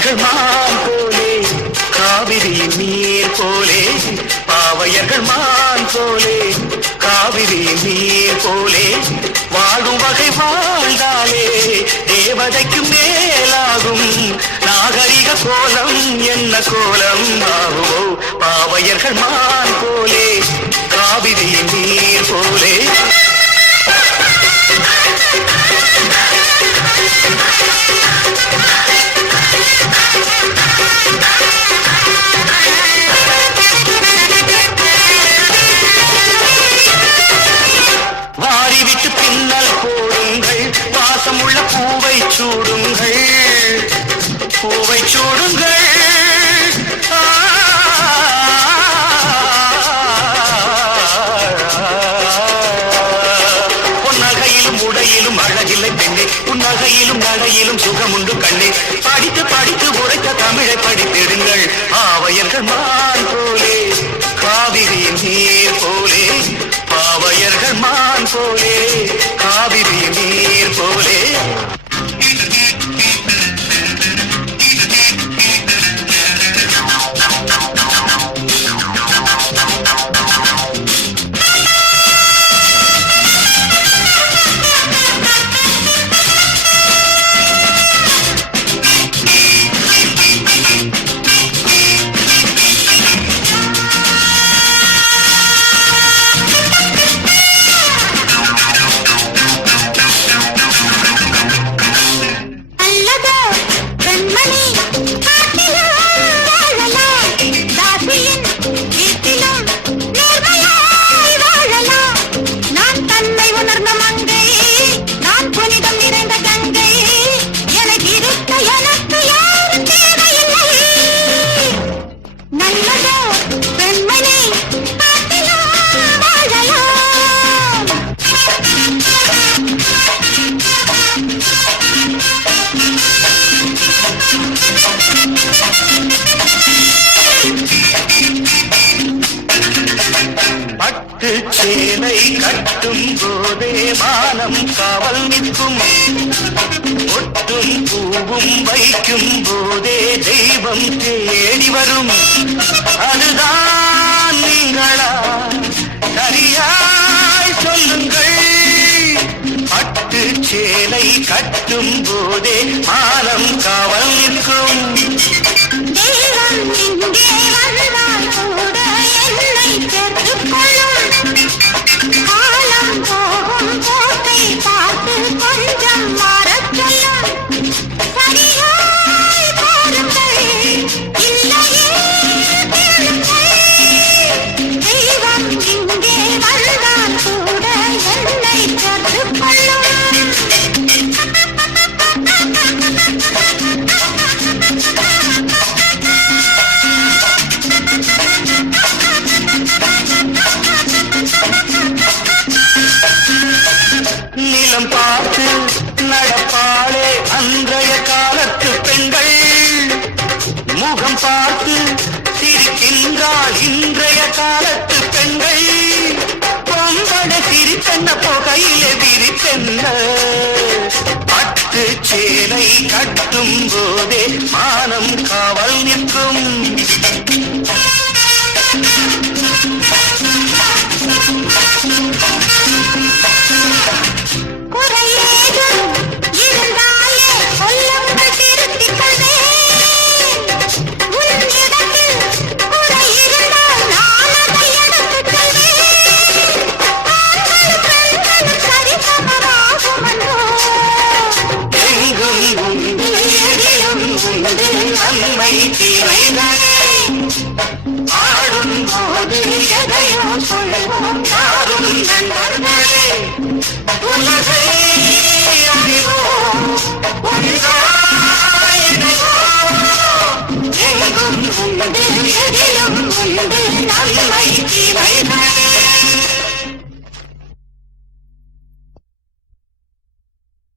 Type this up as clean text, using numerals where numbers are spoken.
பாவையர்கள் மான் போலே காவிரியின் நீர் போலே பாவையர்கள் மான் போலே காவிரியின் நீர் போலே வாழும் வகை வாழ்ந்தாலே தேவதைக்கு மேலாகும் நாகரிக கோலம் என்ன கோலம் ஆகுமோ பாவையர்கள் மான் போலே காவிரியின் நீர் போலே வாரிவிட்டு பின்னல் போடுங்கள் வாசமுள்ள பூவை சூடுங்கள் பூவை சூடுங்கள் பொன்னகையிலும் உடையிலும் அழகில்லை பெண்ணே புன்னகையிலும் நகையிலும் சுகமுண்டு கண்ணே படித்து படித்து உரைத்த தமிழை படித்திடுங்கள் பாவையர்கள் மான் போலே காவிரியின் நீர் போலே பாவையர்கள் மான் போலே காவிரியின் நீர் போலே சேலை கட்டும் போதே மானம் காவல் நிற்கும் ஒட்டும் பூவும் வைக்கும் போதே தெய்வம் தேடி வரும் அதுதான் நீங்களா சரியாய் சொல்லுங்கள் பட்டு சேலை கட்டும் போதே மானம் காவல் நிற்கும் தெய்வம் இங்கே வந்தால் கூட என்னை சேர்த்துக்கொள்ளும் காலம் போகும் போக்கை பார்த்து கொஞ்சம் மாறச் சொல்லும் சரியாய் பாருங்கள் இல்லையே கேளுங்கள் தெய்வம் இங்கே வந்தால் கூட என்னை சேர்த்துக்கொள்ளும் நிலம் பார்த்து நடப்பாளே அன்றைய காலத்து பெண்கள் முகம் பார்த்து சிரிக்கின்றாள் இன்றைய காலத்து பெண்கள் பொம்பட சிரித்தென்ன புகையிலே விரித்தென்ன பட்டு சேலை கட்டும் போதே மானம் காவல் நிற்கும் நன்மை தீமைகளே ஆடும் போது எதையோ சொல்லுவோம் யாரும் நண்பர்களே உலகை அறிவோம் ஒன்றாயிடுவோம் எங்கும் உண்டு எதிலும் உண்டு